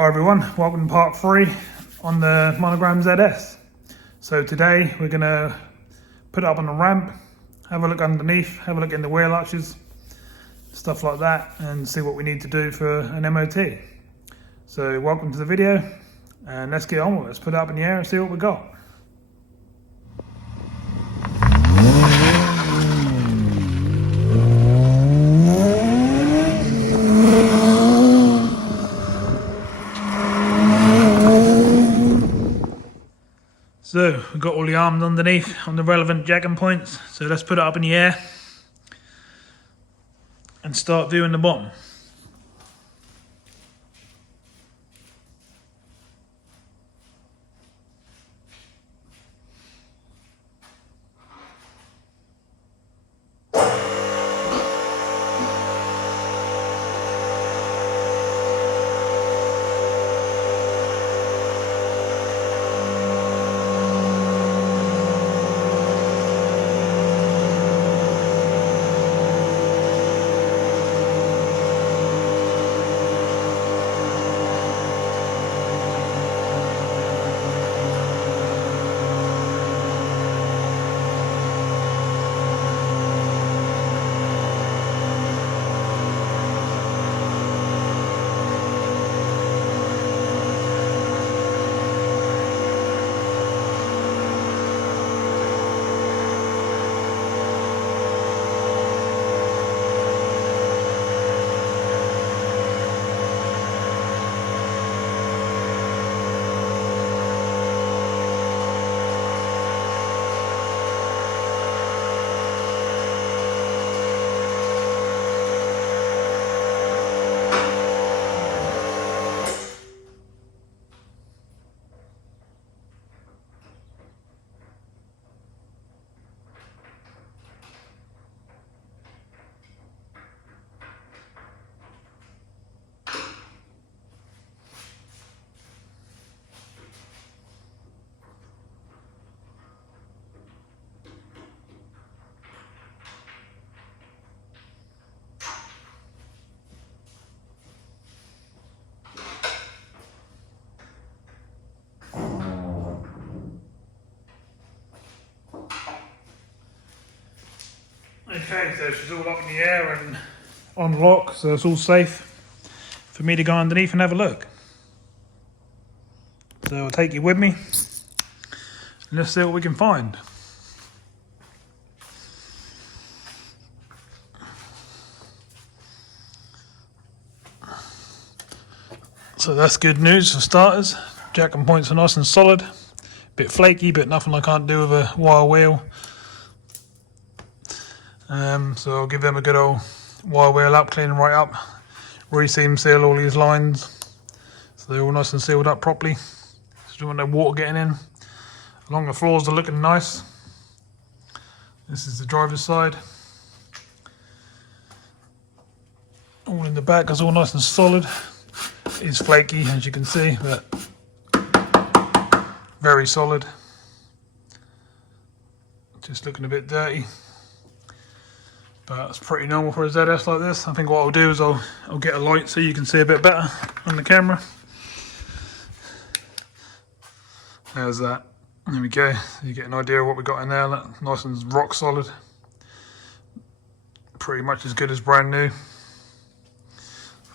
Hi everyone, welcome to part 3 on the Monogram ZS. So today we're going to put it up on the ramp, have a look underneath, have a look in the wheel arches, stuff like that, and see what we need to do for an MOT. So welcome to the video, and let's get on with it. Let's put it up in the air and see what we got. So we've got all the arms underneath on the relevant jacking points. So let's put it up in the air and start viewing the bottom. Okay, so she's all up in the air and on lock, so it's all safe for me to go underneath and have a look. So I'll take you with me and let's see what we can find. So that's good news for starters. Jacking points are nice and solid. Bit flaky, but nothing I can't do with a wire wheel. So I'll give them a good old wire wheel up, clean them right up, re-seam seal all these lines so they're all nice and sealed up properly, so you don't want no water getting in. Along the floors are looking nice. This is the driver's side. All in the back is all nice and solid. It's flaky as you can see, but very solid. Just looking a bit dirty. But it's pretty normal for a ZS like this. I think what I'll do is I'll get a light so you can see a bit better on the camera. There's that. There we go. You get an idea of what we got in there. Look, nice and rock solid. Pretty much as good as brand new.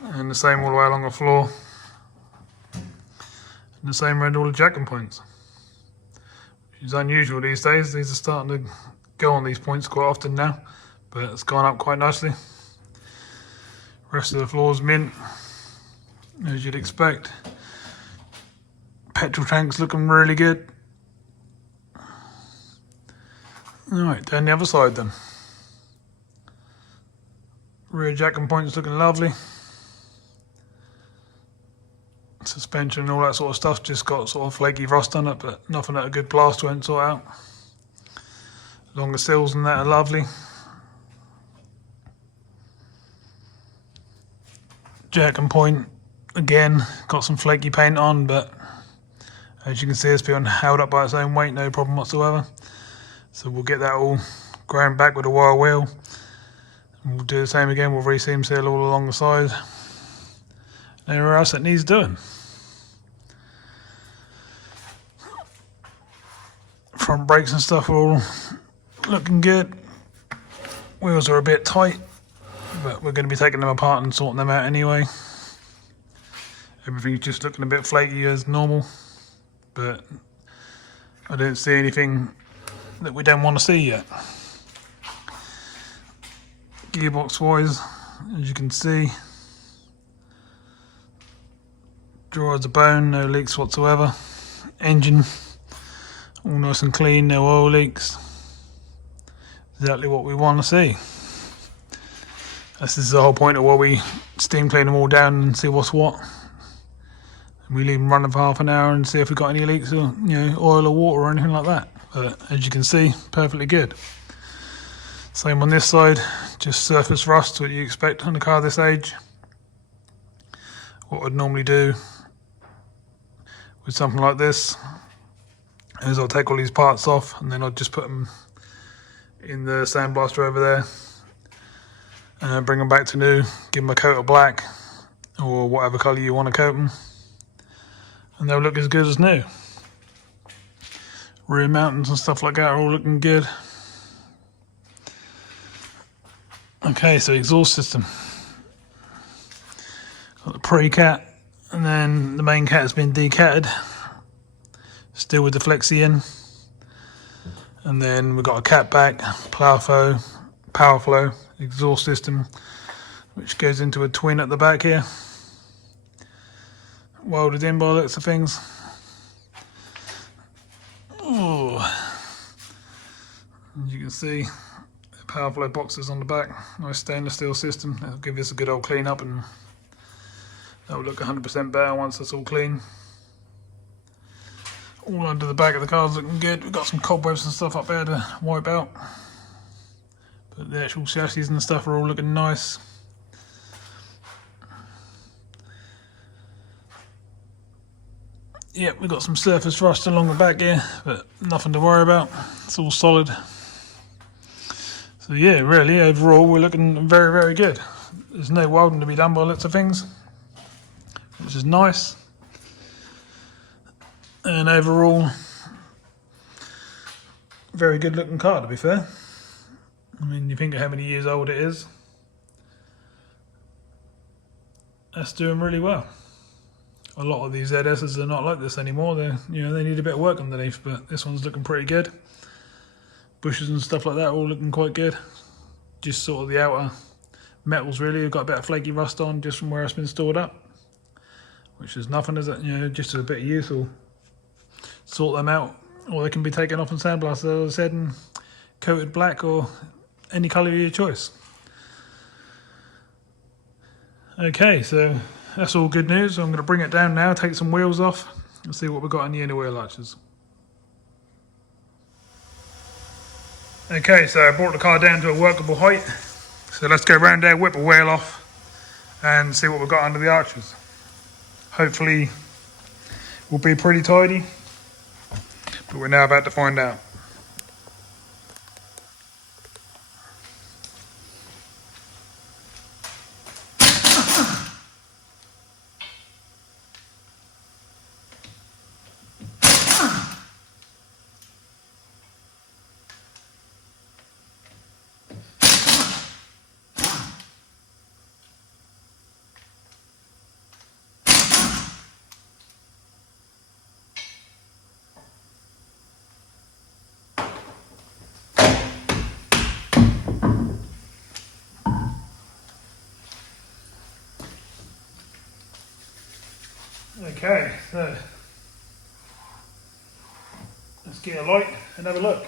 And the same all the way along the floor. And the same around all the jacking points. Which is unusual these days. These are starting to go on these points quite often now. But it's gone up quite nicely. Rest of the floor's mint, as you'd expect. Petrol tank's looking really good. Alright, down the other side then. Rear jacking point's looking lovely. Suspension and all that sort of stuff just got sort of flaky rust on it, but nothing that a good plaster won't sort out. Along the sills and that are lovely. Jacking point again got some flaky paint on, but as you can see it's being held up by its own weight, no problem whatsoever. So we'll get that all ground back with a wire wheel. And we'll do the same again, we'll re-seam seal all along the side. Anywhere else that needs doing. Front brakes and stuff are all looking good. Wheels are a bit tight, but we're going to be taking them apart and sorting them out anyway. Everything's just looking a bit flaky as normal, but I don't see anything that we don't want to see yet. Gearbox wise, as you can see, dry as a bone, no leaks whatsoever. Engine all nice and clean, no oil leaks. Exactly what we want to see. This is the whole point of why we steam clean them all down and see what's what. We leave them running for half an hour and see if we've got any leaks or, you know, oil or water or anything like that. But as you can see, perfectly good. Same on this side, just surface rust, what you expect on a car this age. What I'd normally do with something like this is I'll take all these parts off and then I'll just put them in the sandblaster over there and bring them back to new, give them a coat of black or whatever colour you want to coat them, and they'll look as good as new. Rear mountings and stuff like that are all looking good. Okay, so exhaust system. Got the pre-cat, and then the main cat has been decatted, still with the flexi in. And then we've got a cat back, power flow, exhaust system, which goes into a twin at the back here. Welded in by the looks of things. Oh, as you can see, the power flow boxes on the back, nice stainless steel system. That'll give us a good old clean up and that will look 100% better once it's all clean. All under the back of the car's looking good. We've got some cobwebs and stuff up there to wipe out, but the actual chassis and stuff are all looking nice. Yep, we've got some surface rust along the back here, but nothing to worry about. It's all solid. So yeah, really, overall, we're looking very, very good. There's no welding to be done by lots of things, which is nice. And overall, very good looking car, to be fair. I mean, you think of how many years old it is. That's doing really well. A lot of these ZSs are not like this anymore. They need a bit of work underneath, but this one's looking pretty good. Bushes and stuff like that are all looking quite good. Just sort of the outer metals really have got a bit of flaky rust on just from where it's been stored up, which is nothing, is it? You know, just a bit of use will sort them out, or they can be taken off and sandblasted, as I said, and coated black or any colour of your choice. Okay, so that's all good news. I'm going to bring it down now, take some wheels off, and see what we've got in the inner wheel arches. Okay, so I brought the car down to a workable height. So let's go around there, whip a wheel off, and see what we've got under the arches. Hopefully, we'll be pretty tidy, but we're now about to find out. Okay, so let's get a light and have a look.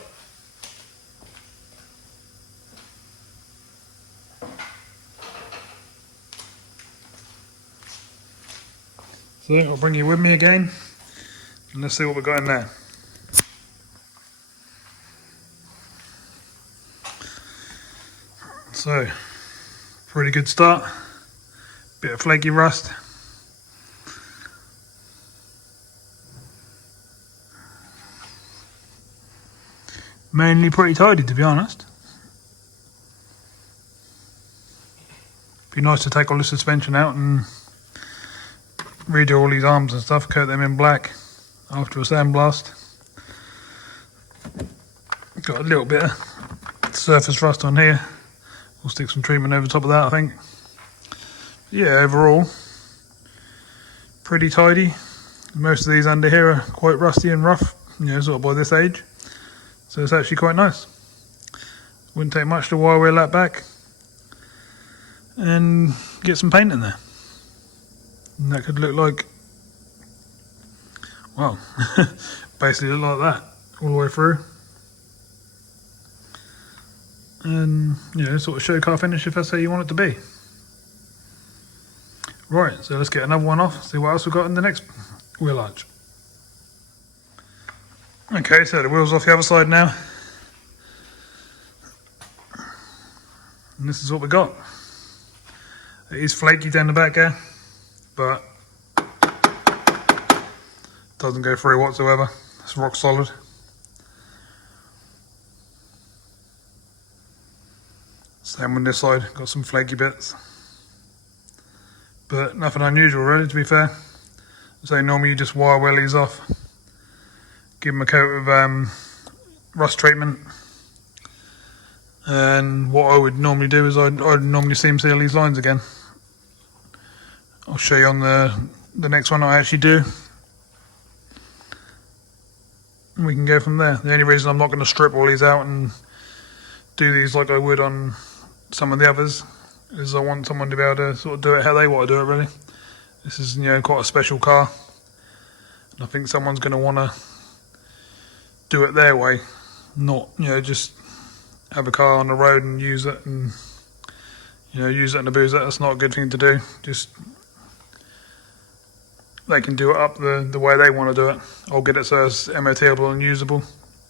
So I'll bring you with me again and let's see what we've got in there. So, pretty good start, bit of flaky rust. Mainly pretty tidy, to be honest. Be nice to take all the suspension out and redo all these arms and stuff, coat them in black after a sandblast. Got a little bit of surface rust on here. We'll stick some treatment over top of that, I think. Yeah, overall, pretty tidy. Most of these under here are quite rusty and rough, you know, sort of by this age. So it's actually quite nice. Wouldn't take much to wire wheel that back and get some paint in there. And that could look like, well, basically look like that all the way through. And, you know, sort of show car finish if that's how you want it to be. Right, so let's get another one off, see what else we've got in the next wheel arch. Okay, so the wheel's off the other side now. And this is what we got. It is flaky down the back there, but doesn't go through whatsoever. It's rock solid. Same on this side, got some flaky bits. But nothing unusual really, to be fair. So normally you just wire wheel these off, give them a coat of rust treatment. And what I would normally do is I'd normally seam seal these lines again. I'll show you on the next one I actually do. And we can go from there. The only reason I'm not going to strip all these out and do these like I would on some of the others is I want someone to be able to sort of do it how they want to do it really. This is, you know, quite a special car. And I think someone's going to want to do it their way. Not, you know, just have a car on the road and use it and, you know, use it and abuse it. That's not a good thing to do. Just, they can do it up the way they want to do it. I'll get it so it's MOTable and usable.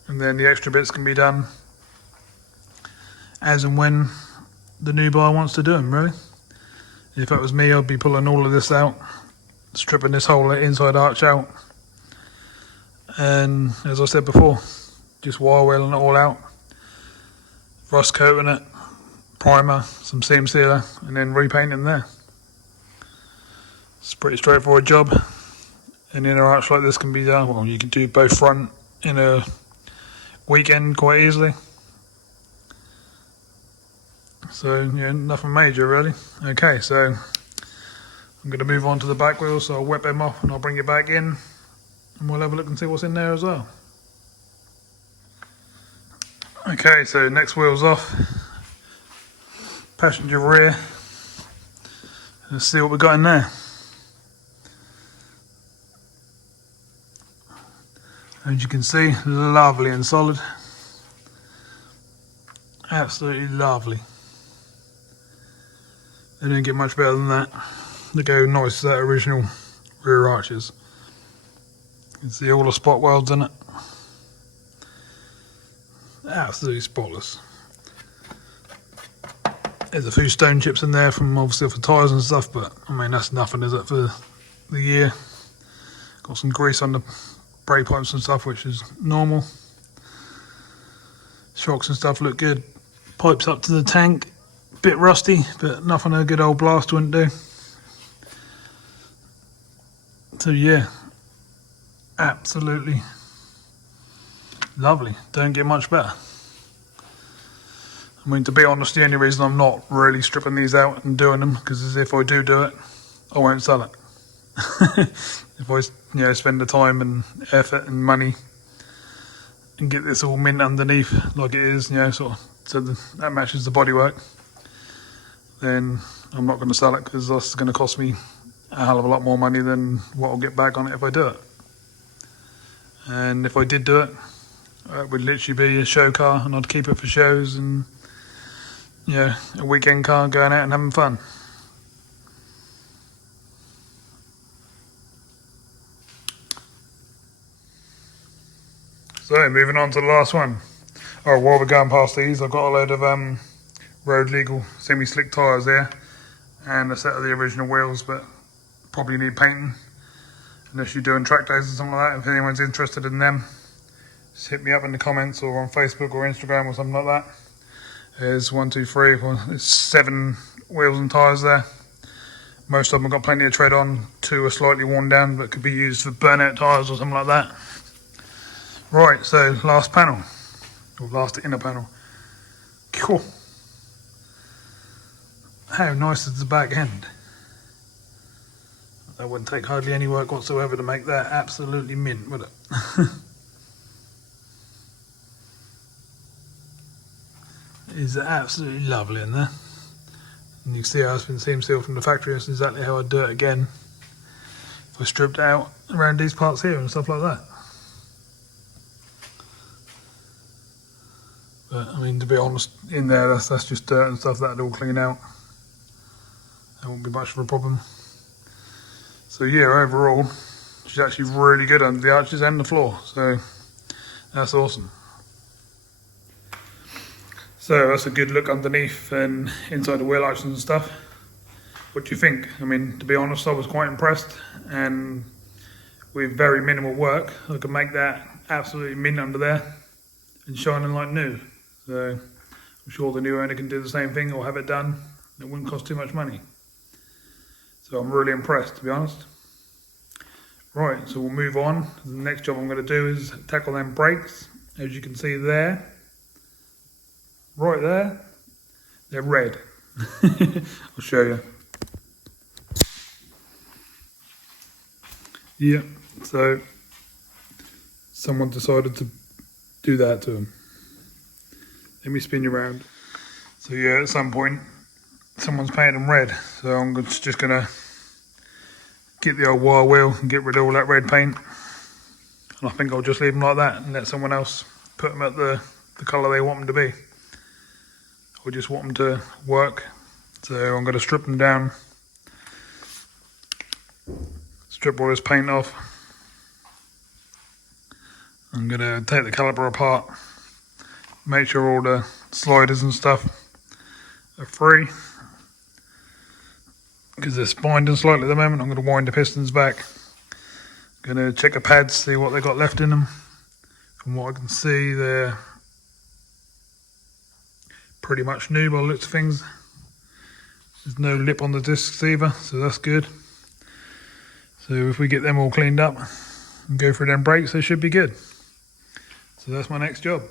And then the extra bits can be done as and when the new buyer wants to do them, really. If it was me, I'd be pulling all of this out, stripping this whole inside arch out. And as I said before, just wire wheeling it all out, rust coating it, primer, some seam sealer, and then repainting there. It's a pretty straightforward job. An inner arch like this can be done, well, you can do both front in a weekend quite easily. So, yeah, nothing major really. Okay, so I'm going to move on to the back wheel, so I'll whip them off and I'll bring it back in and we'll have a look and see what's in there as well. Okay, so next wheel's off. Passenger rear. Let's see what we got in there. As you can see, lovely and solid. Absolutely lovely. They don't get much better than that. They go nice to that original rear arches. You can see all the spot welds in it. Absolutely spotless. There's a few stone chips in there from obviously for tyres and stuff, but I mean that's nothing, is it, for the year. Got some grease on the brake pipes and stuff, which is normal. Shocks and stuff look good. Pipes up to the tank. Bit rusty, but nothing a good old blast wouldn't do. So yeah, absolutely lovely. Don't get much better. I mean, to be honest, the only reason I'm not really stripping these out and doing them, because if I do it, I won't sell it. If I, you know, spend the time and effort and money and get this all mint underneath like it is, you know, sort of, so that matches the bodywork, then I'm not going to sell it, because that's going to cost me a hell of a lot more money than what I'll get back on it if I do it. And if I did do it, it would literally be a show car, and I'd keep it for shows and, you know, a weekend car going out and having fun. So moving on to the last one. Oh, while we're going past these, I've got a load of road legal semi-slick tyres there, and a set of the original wheels, but probably need painting unless you're doing track days or something like that. If anyone's interested in them, just hit me up in the comments or on Facebook or Instagram or something like that. There's 1, 2, 3, well, there's 7 wheels and tyres there. Most of them have got plenty of tread on. 2 are slightly worn down, but could be used for burnout tyres or something like that. Right, so last panel. or last the inner panel. Cool. How nice is the back end? That wouldn't take hardly any work whatsoever to make that absolutely mint, would it? It is absolutely lovely in there. And you can see how it's been seam sealed from the factory. That's exactly how I'd do it again if I stripped out around these parts here and stuff like that. But I mean, to be honest, in there that's just dirt and stuff that'd all clean out. That won't be much of a problem. So yeah, overall, she's actually really good under the arches and the floor. So that's awesome. So that's a good look underneath and inside the wheel arches and stuff. What do you think? I mean, to be honest, I was quite impressed, and with very minimal work, I could make that absolutely mint under there and shining like new. So I'm sure the new owner can do the same thing or have it done. It wouldn't cost too much money. So I'm really impressed, to be honest. Right, so we'll move on. The next job I'm going to do is tackle them brakes. As you can see there, right there, they're red. I'll show you. Yeah, so someone decided to do that to them. Let me spin you around. So yeah, at some point, someone's painted them red. So I'm just gonna get the old wire wheel and get rid of all that red paint. And I think I'll just leave them like that and let someone else put them at the colour they want them to be. Or just want them to work. So I'm gonna strip them down. Strip all this paint off. I'm gonna take the caliper apart. Make sure all the sliders and stuff are free. Because they're spinding slightly at the moment, I'm going to wind the pistons back. Going to check the pads, see what they got left in them. From what I can see, they're pretty much new by the looks of things. There's no lip on the discs either, so that's good. So if we get them all cleaned up and go through them brakes, they should be good. So that's my next job.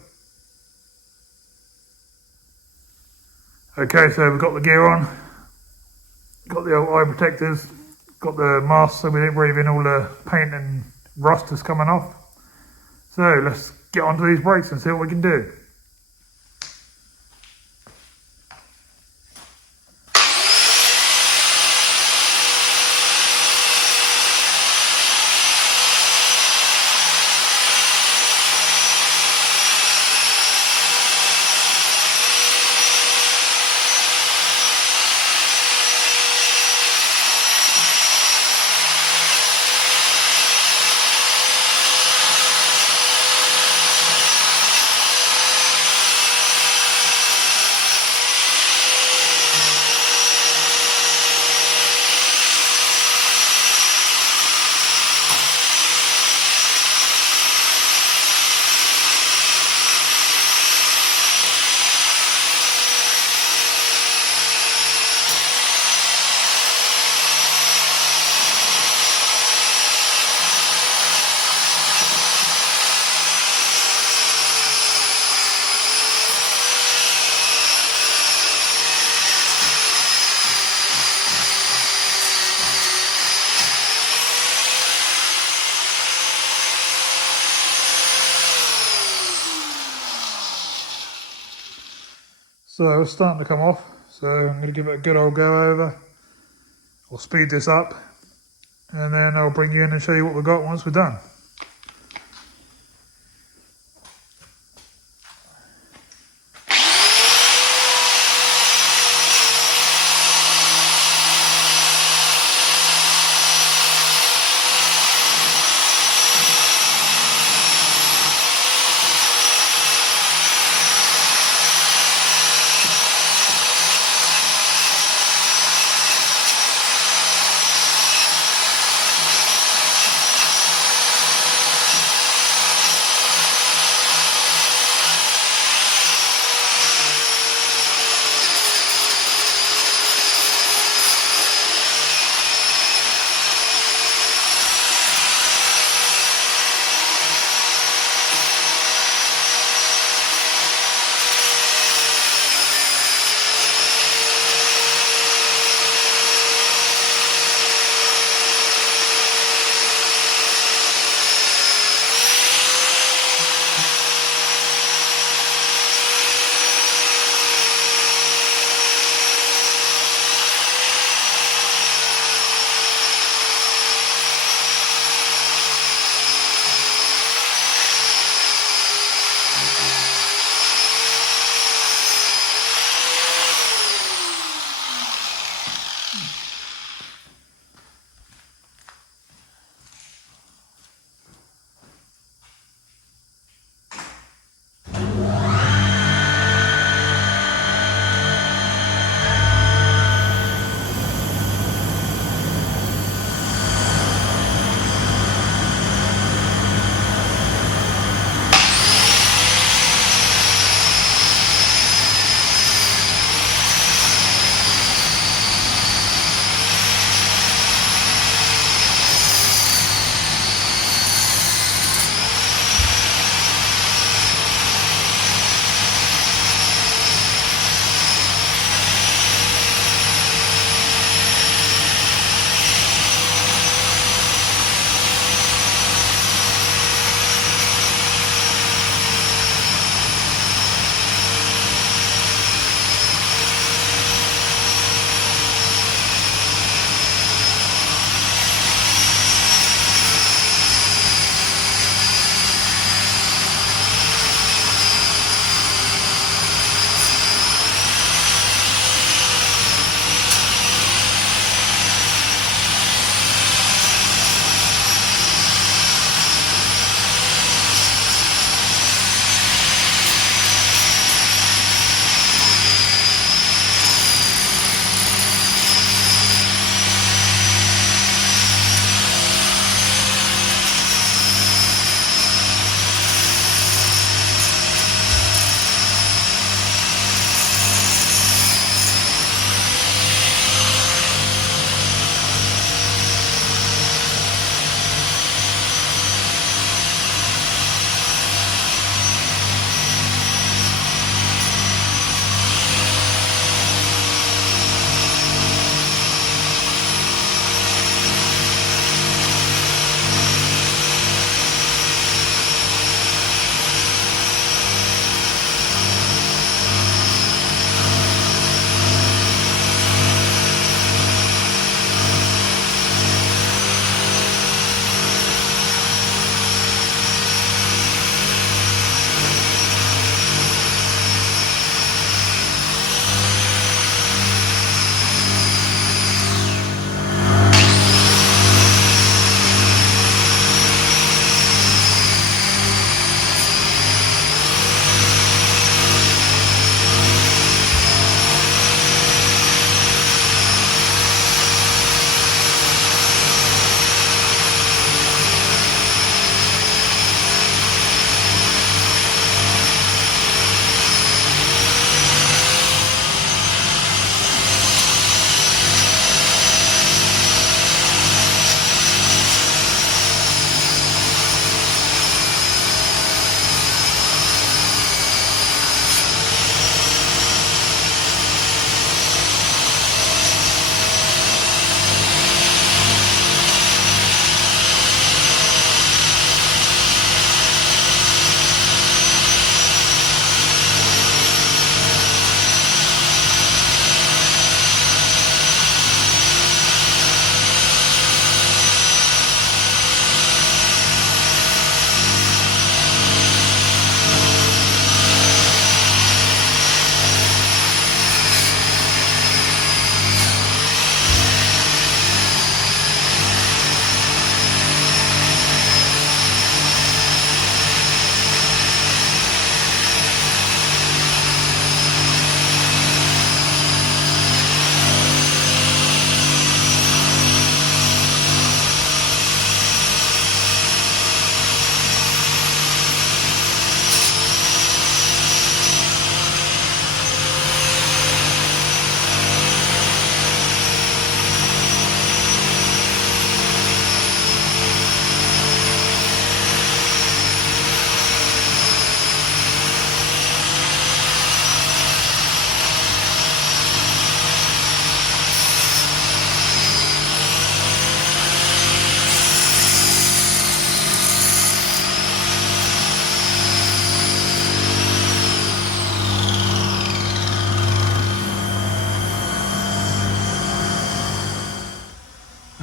Okay, so we've got the gear on. Got the old eye protectors, got the mask so we don't breathe in all the paint and rust that's coming off. So let's get onto these brakes and see what we can do. So it's starting to come off, so I'm going to give it a good old go over. I'll speed this up and then I'll bring you in and show you what we've got once we're done.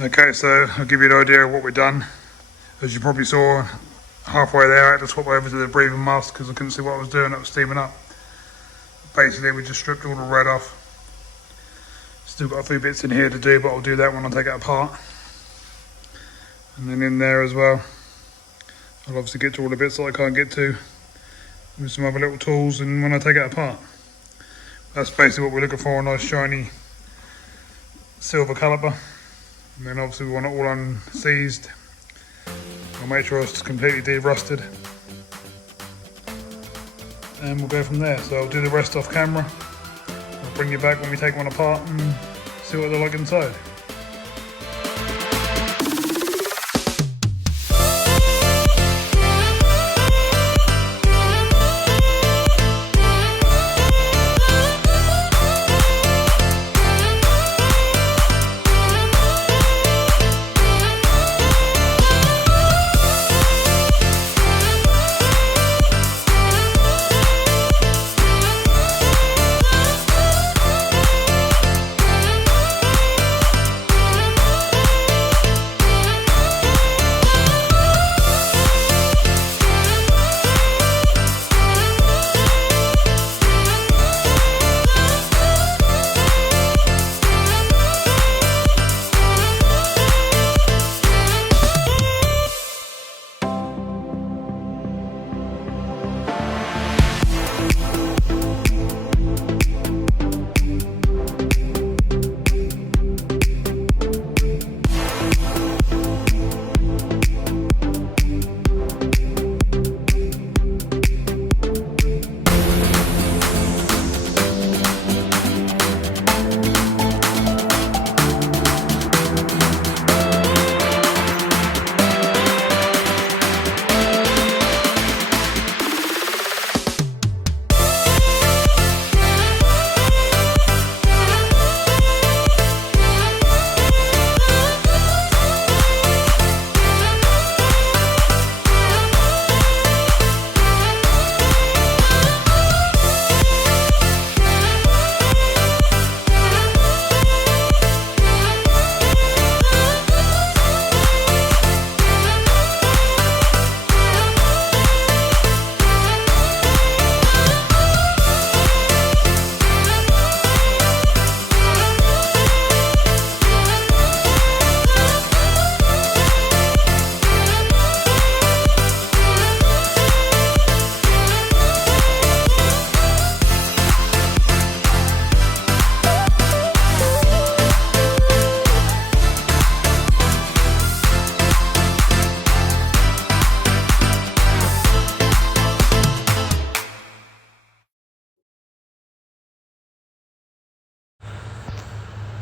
Okay, so I'll give you an idea of what we've done. As you probably saw, halfway there I had to swap over to the breathing mask because I couldn't see what I was doing, it was steaming up. Basically we just stripped all the red off. Still got a few bits in here to do, but I'll do that when I take it apart. And then in there as well, I'll obviously get to all the bits that I can't get to with some other little tools and when I take it apart. That's basically what we're looking for, a nice shiny silver caliper. And then obviously we want it all unseized. I'll make sure it's completely de-rusted. And we'll go from there. So I'll do the rest off camera. I'll bring you back when we take one apart and see what they're like inside.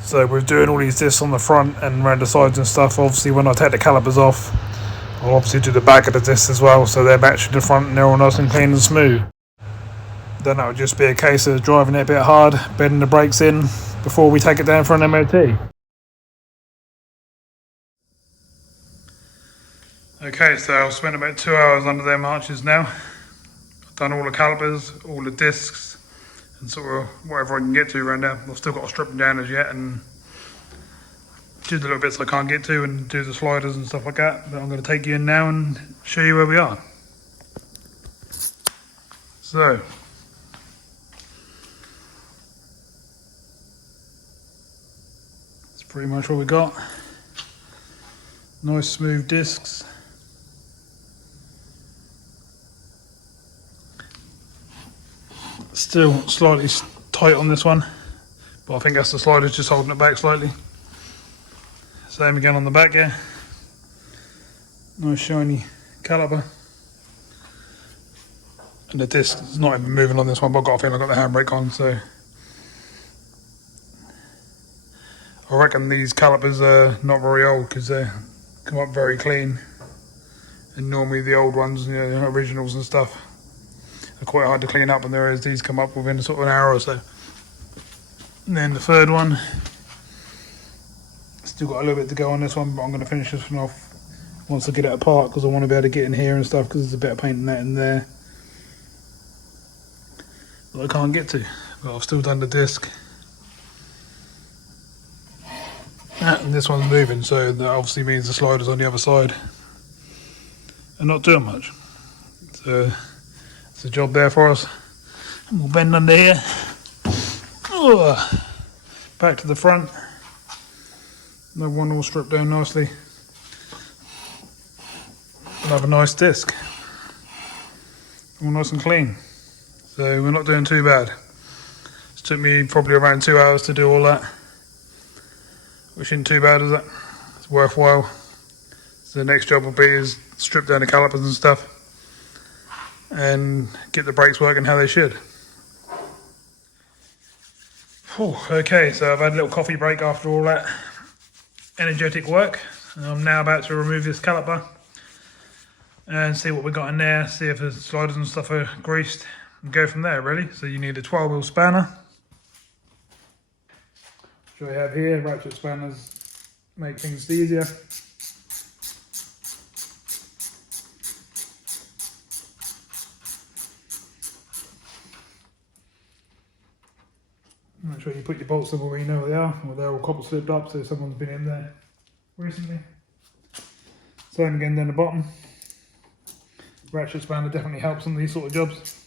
So we're doing all these discs on the front and around the sides and stuff. Obviously when I take the calipers off, I'll obviously do the back of the discs as well, so they're matching the front and they're all nice and clean and smooth. Then that would just be a case of driving it a bit hard, bedding the brakes in before we take it down for an MOT. Okay, so I've spent about 2 hours under them arches now. I've done all the calipers, all the discs, and sort of whatever I can get to around there. I've still got to strip them down as yet and do the little bits I can't get to and do the sliders and stuff like that. But I'm going to take you in now and show you where we are. So, that's pretty much what we got. Nice smooth discs. Still slightly tight on this one, but I think that's the sliders just holding it back slightly. Same again on the back here. Nice shiny caliper. And the disc is not even moving on this one, but I've got a feeling I've got the handbrake on, so I reckon these calipers are not very old because they come up very clean. And normally the old ones, you know, the originals and stuff, are quite hard to clean up, and whereas these come up within sort of an hour or so. And then the third one, still got a little bit to go on this one, but I'm going to finish this one off once I get it apart because I want to be able to get in here and stuff because there's a bit of paint and that in there that I can't get to. But I've still done the disc. And this one's moving, so that obviously means the sliders on the other side are not doing much. So it's a job there for us. And we'll bend under here. Back to the front. Another one all stripped down nicely. Another nice disc. All nice and clean. So we're not doing too bad. It took me probably around 2 hours to do all that. Which isn't too bad, is it? It's worthwhile. So the next job will be is strip down the calipers and stuff and get the brakes working how they should. Okay, so I've had a little coffee break after all that energetic work. And I'm now about to remove this caliper and see what we got in there, see if the sliders and stuff are greased, and go from there really. So you need a 12mm spanner. Which I have here. Ratchet spanners make things easier. Make sure you put your bolts somewhere where you know where they are, or they're all copper slipped up, so someone's been in there recently. Same again down the bottom. Ratchet spanner definitely helps on these sort of jobs.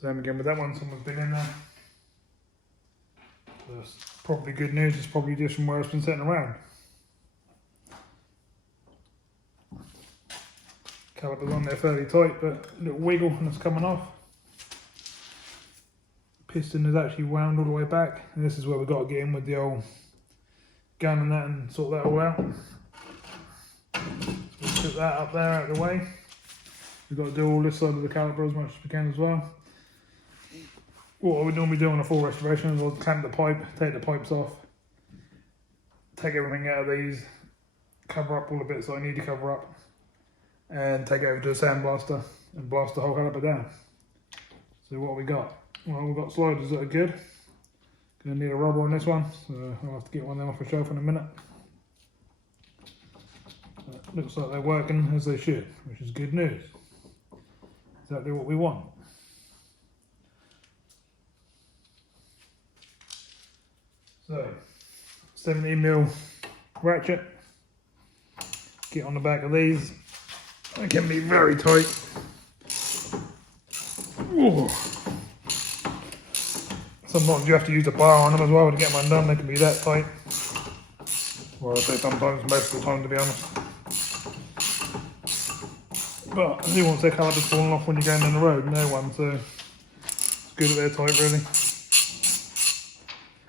Same again with that one, someone's been in there. So it's probably good news, it's probably just from where it's been sitting around. Caliper's on there fairly tight, but a little wiggle and it's coming off. Piston is actually wound all the way back, and this is where we've got to get in with the old gun and that and sort that all out. So we'll put that up there out of the way. We've got to do all this side of the caliper as much as we can as well. What I would normally do on a full restoration is I'll clamp the pipe, take the pipes off, take everything out of these, cover up all the bits that I need to cover up, and take it over to a sandblaster and blast the whole caliper down. So what we got? Well, we've got sliders that are good. Gonna need a rubber on this one, so I'll have to get one of them off the shelf in a minute. Looks like they're working as they should, which is good news. Exactly what we want. So, 17mm ratchet. Get on the back of these. They can be very tight. Ooh. Sometimes you have to use a bar on them as well to get one done. They can be that tight. Well, I say sometimes, most of the time to be honest. But who wants their calipers falling off when you're going down the road? No one, so it's good that they're tight really.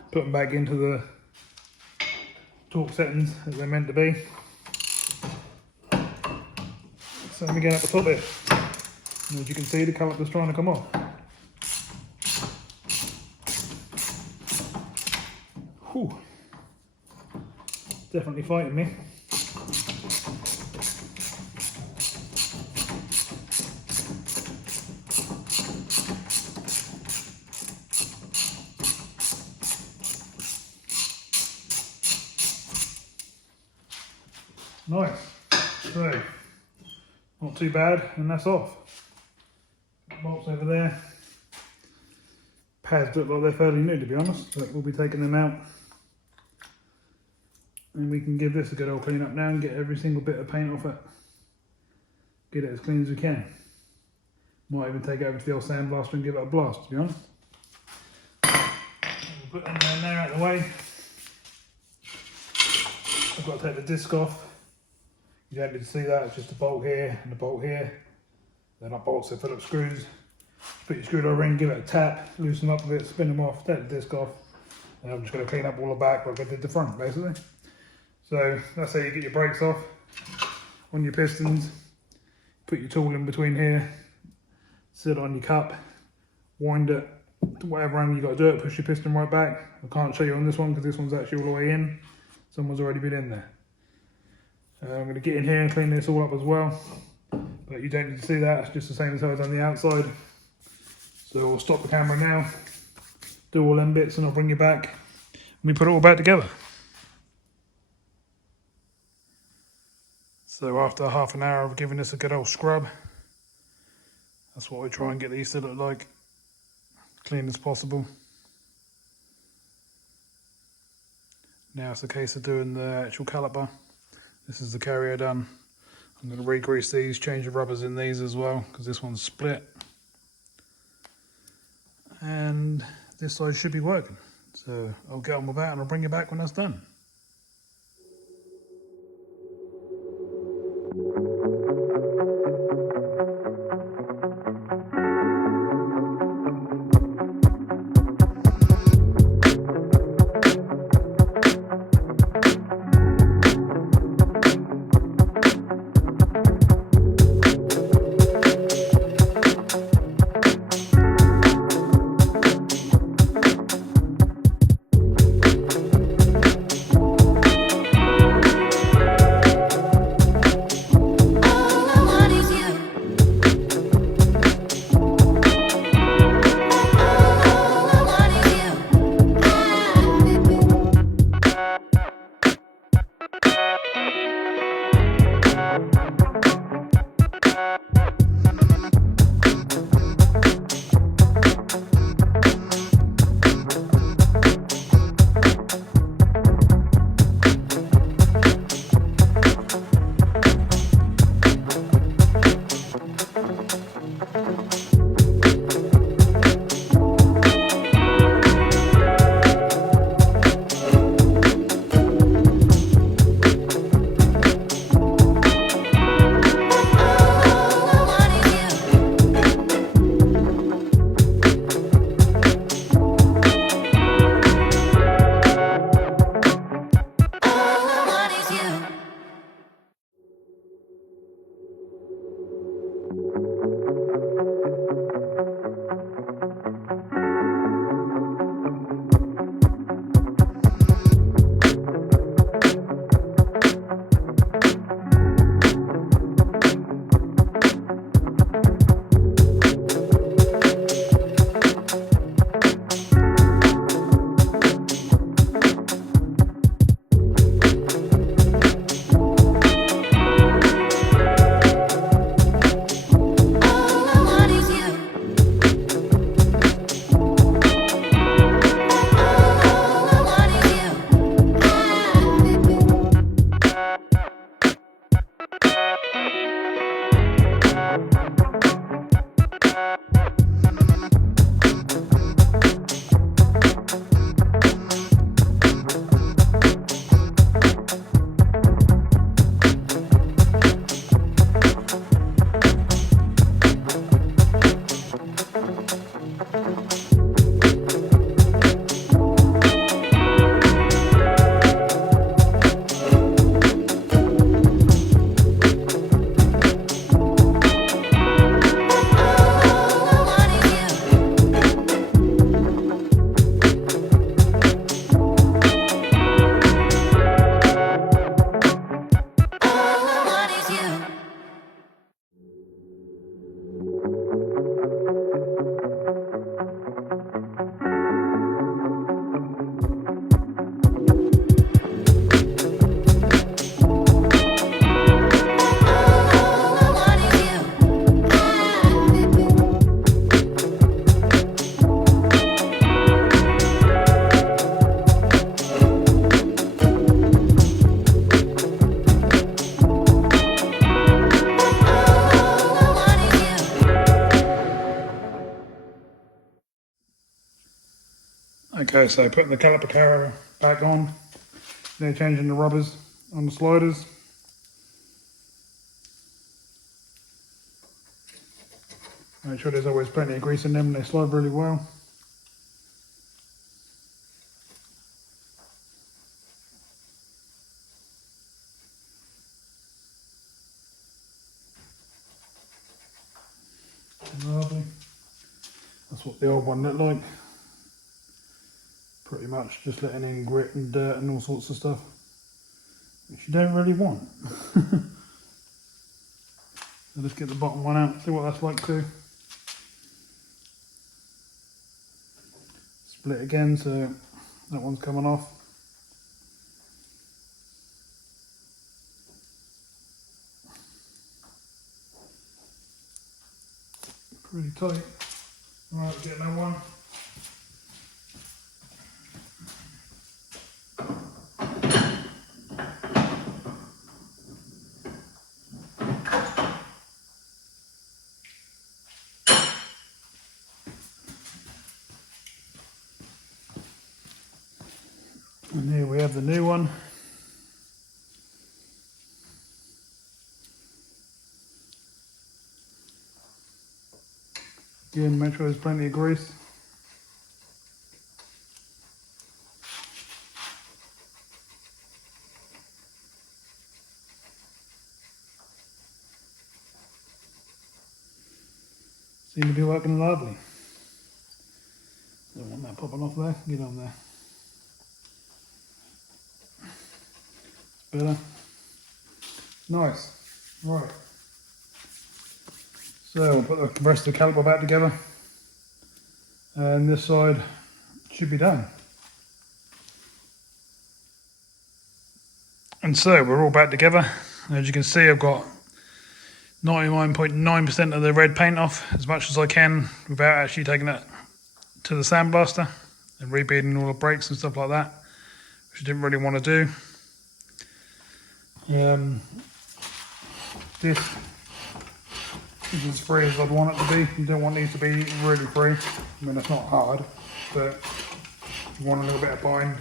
Put them back into the torque settings as they're meant to be. Set them again up the top here. And as you can see, the caliper's trying to come off. Whew. Definitely fighting me. Nice. So, not too bad, and that's off. Bolts over there. Pads look like they're fairly new to be honest, but we'll be taking them out. And we can give this a good old clean up now and get every single bit of paint off it. Get it as clean as we can. Might even take it over to the old sandblaster and give it a blast, to be honest. We'll put them down there out of the way. I've got to take the disc off. You don't need to see that, it's just a bolt here and a bolt here. They're not bolts, they're Phillips screws. Just put your screwdriver in, give it a tap, loosen up a bit, spin them off, take the disc off. And I'm just going to clean up all the back like I did the front basically. So that's how you get your brakes off on your pistons. Put your tool in between here, sit on your cup, wind it to whatever angle you got to do it, push your piston right back. I can't show you on this one because this one's actually all the way in. Someone's already been in there. I'm going to get in here and clean this all up as well. But you don't need to see that, it's just the same as how I've done the outside. So we'll stop the camera now, do all them bits, and I'll bring you back and we put it all back together. So after half an hour of giving this a good old scrub, that's what we try and get these to look like, clean as possible. Now it's a case of doing the actual caliper. This is the carrier done. I'm going to re-grease these, change the rubbers in these as well, because this one's split. And this side should be working. So I'll get on with that and I'll bring you back when that's done. Okay, so putting the caliper carrier back on, now changing the rubbers on the sliders. Make sure there's always plenty of grease in them and they slide really well. Lovely. That's what the old one looked like. Pretty much just letting in grit and dirt and all sorts of stuff, which you don't really want. So let's get the bottom one out, see what that's like too. Split again, so that one's coming off. Really tight. Alright, get another one. And here we have the new one. Again, make sure there's plenty of grease. Seem to be working lovely. Don't want that popping off there, get on there. It's better. Nice. Right. So we'll put the rest of the caliper back together. And this side should be done. And so we're all back together. As you can see, I've got 99.9% of the red paint off as much as I can without actually taking it to the sandblaster and rebeading all the brakes and stuff like that, which I didn't really want to do. This is as free as I'd want it to be. You don't want these to be really free. I mean, it's not hard, but if you want a little bit of bind,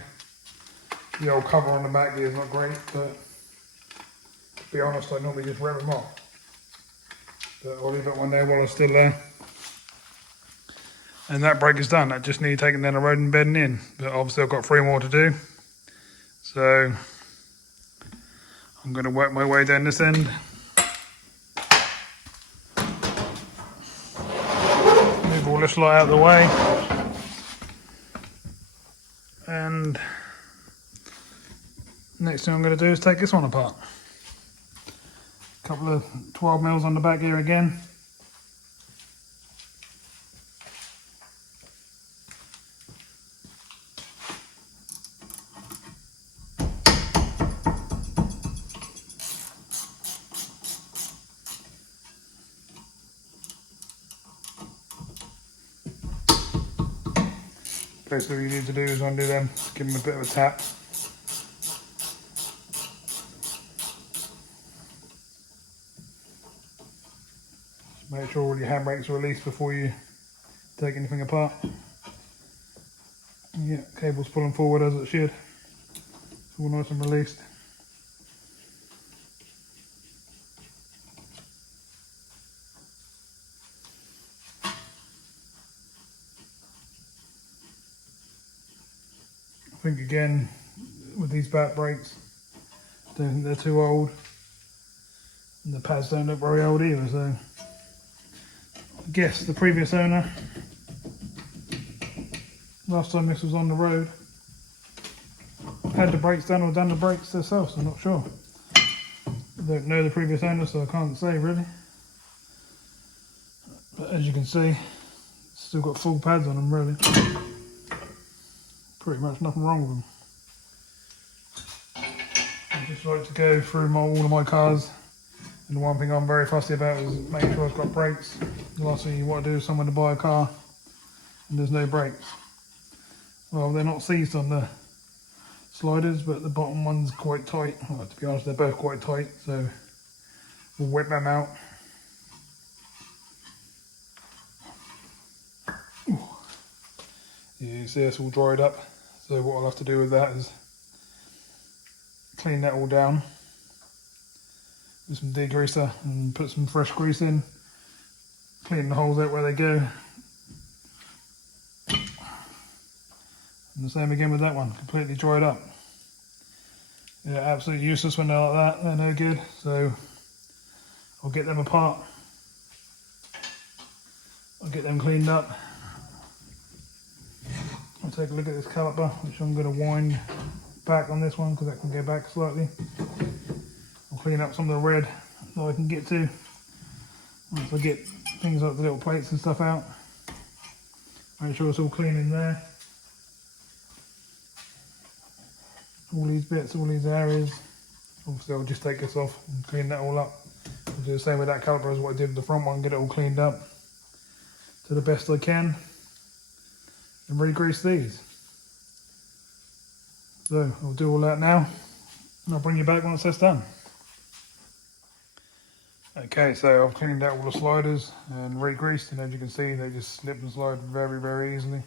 the old cover on the back here is not great, but to be honest, I normally just rip them off. But I'll leave it one there while it's still there. And that brake is done. I just need taking down the road and bedding in. But obviously I've got 3 more to do. So I'm going to work my way down this end. Move all this lot out of the way. And next thing I'm going to do is take this one apart. A couple of 12 mils on the back here again. Basically what you need to do is undo them, give them a bit of a tap. Just make sure all your handbrakes are released before you take anything apart. Yeah, cable's pulling forward as it should. It's all nice and released. I think again with these back brakes, I don't think they're too old, and the pads don't look very old either, so I guess the previous owner, last time this was on the road, had the brakes done or done the brakes themselves. I'm not sure. I don't know the previous owner, so I can't say really, but as you can see, it's still got full pads on them really. Pretty much nothing wrong with them. I just like to go through all of my cars, and the one thing I'm very fussy about is making sure it's got brakes. The last thing you want to do is someone to buy a car and there's no brakes. Well, they're not seized on the sliders, but the bottom one's quite tight. Well, to be honest, they're both quite tight, so we'll whip them out. Ooh. You see it's all dried up. So what I'll have to do with that is clean that all down with some degreaser and put some fresh grease in, clean the holes out where they go. And the same again with that one, completely dried up. Yeah, absolutely useless when they're like that, they're no good. So I'll get them apart, I'll get them cleaned up. I'll take a look at this caliper, which I'm going to wind back on this one because that can go back slightly. I'll clean up some of the red that I can get to. Once I get things like the little plates and stuff out, make sure it's all clean in there. All these bits, all these areas. Obviously I'll just take this off and clean that all up. I'll do the same with that caliper as what I did with the front one, get it all cleaned up. to the best I can and re-grease these. So I'll do all that now and I'll bring you back once that's done. Okay, so I've cleaned out all the sliders and re-greased, and as you can see they just slip and slide very, very easily.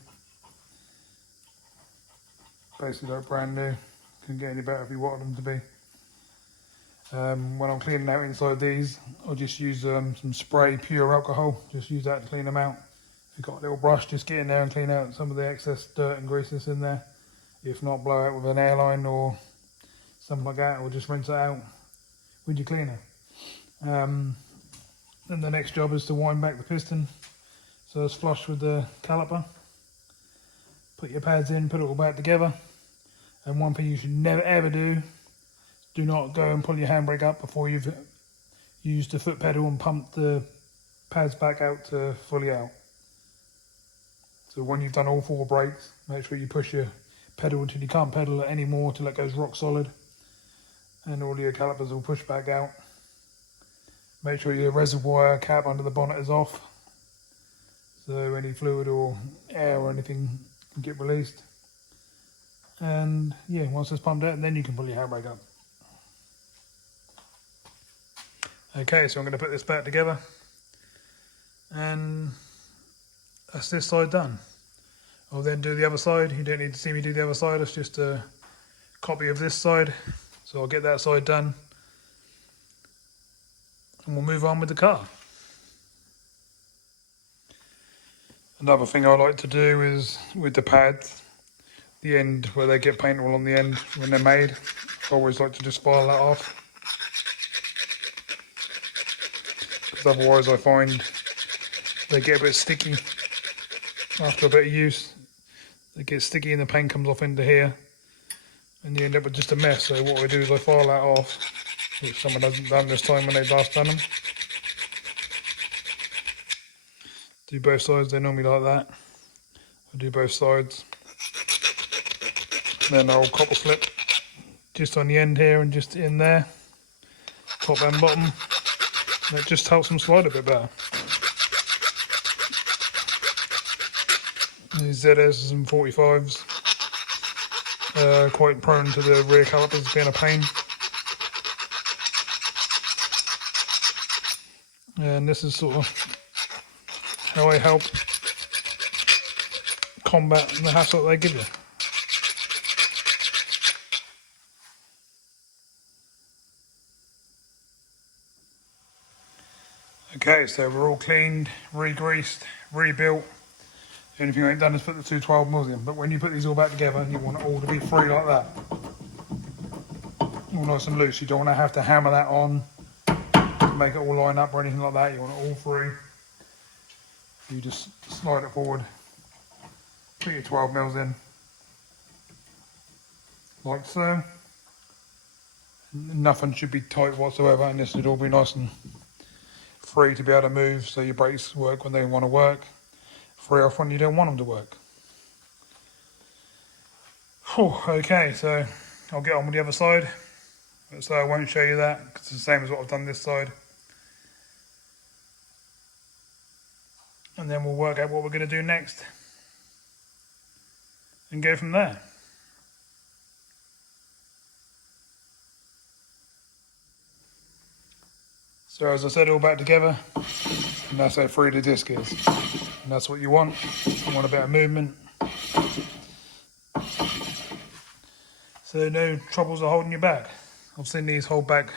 Basically like brand new, couldn't get any better if you wanted them to be. When I'm cleaning out inside these, I'll just use some spray, pure alcohol, just use that to clean them out. If you've got a little brush, just get in there and clean out some of the excess dirt and grease that's in there. If not, blow out with an airline or something like that, or just rinse it out with your cleaner. Then the next job is to wind back the piston so it's flush with the caliper. Put your pads in, put it all back together. And one thing you should never ever do not go and pull your handbrake up before you've used the foot pedal and pumped the pads back out to fully out. So when you've done all 4 brakes, make sure you push your pedal until you can't pedal it anymore, till it goes rock solid, and all your calipers will push back out. Make sure your reservoir cap under the bonnet is off, so any fluid or air or anything can get released. And yeah, once it's pumped out, then you can pull your handbrake up. Okay, so I'm going to put this back together, and that's this side done. I'll then do the other side. You don't need to see me do the other side, it's just a copy of this side. So I'll get that side done and we'll move on with the car. Another thing I like to do is with the pads, the end where they get paint all on the end when they're made, I always like to just file that off. Because otherwise I find they get a bit sticky after a bit of use. They get sticky and the paint comes off into here and you end up with just a mess. So what I do is I file that off, which someone hasn't done this time when they've last done them. Do both sides, they're normally like that. I do both sides. Then I'll copper slip just on the end here and just in there, top and bottom. And it just helps them slide a bit better. These ZSs and 45s are quite prone to the rear calipers being a pain. And this is sort of how I help combat the hassle that they give you. Okay, so we're all cleaned, re-greased, rebuilt. The only thing I ain't done is put the 212 mils in, but when you put these all back together, you want it all to be free like that. All nice and loose. You don't want to have to hammer that on to make it all line up or anything like that. You want it all free. You just slide it forward, put your 12 mils in, like so. Nothing should be tight whatsoever, and this should all be nice and free to be able to move, so your brakes work when they want to work, free off when you don't want them to work. Okay, so I'll get on with the other side. So I won't show you that because it's the same as what I've done this side. And then we'll work out what we're going to do next and go from there. So as I said, all back together, and that's how free the disc is. And that's what you want. You want a bit of movement. So no troubles are holding you back. I've seen these hold back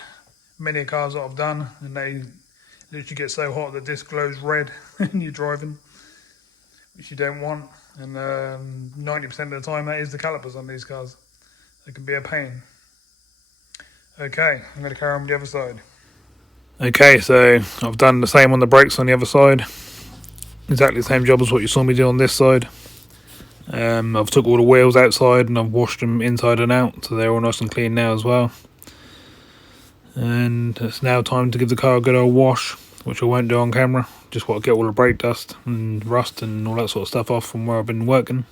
many cars that I've done, and they literally get so hot the disc glows red when you're driving, which you don't want. And 90% of the time that is the calipers on these cars. They can be a pain. Okay, I'm going to carry on with the other side. Okay, so I've done the same on the brakes on the other side. Exactly the same job as what you saw me do on this side. I've took all the wheels outside and I've washed them inside and out, so they're all nice and clean now as well. And it's now time to give the car a good old wash, which I won't do on camera. Just want to get all the brake dust and rust and all that sort of stuff off from where I've been working.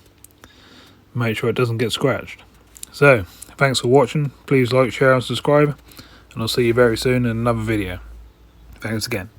Make sure it doesn't get scratched. So, thanks for watching. Please like, share and subscribe. And I'll see you very soon in another video. Thanks again.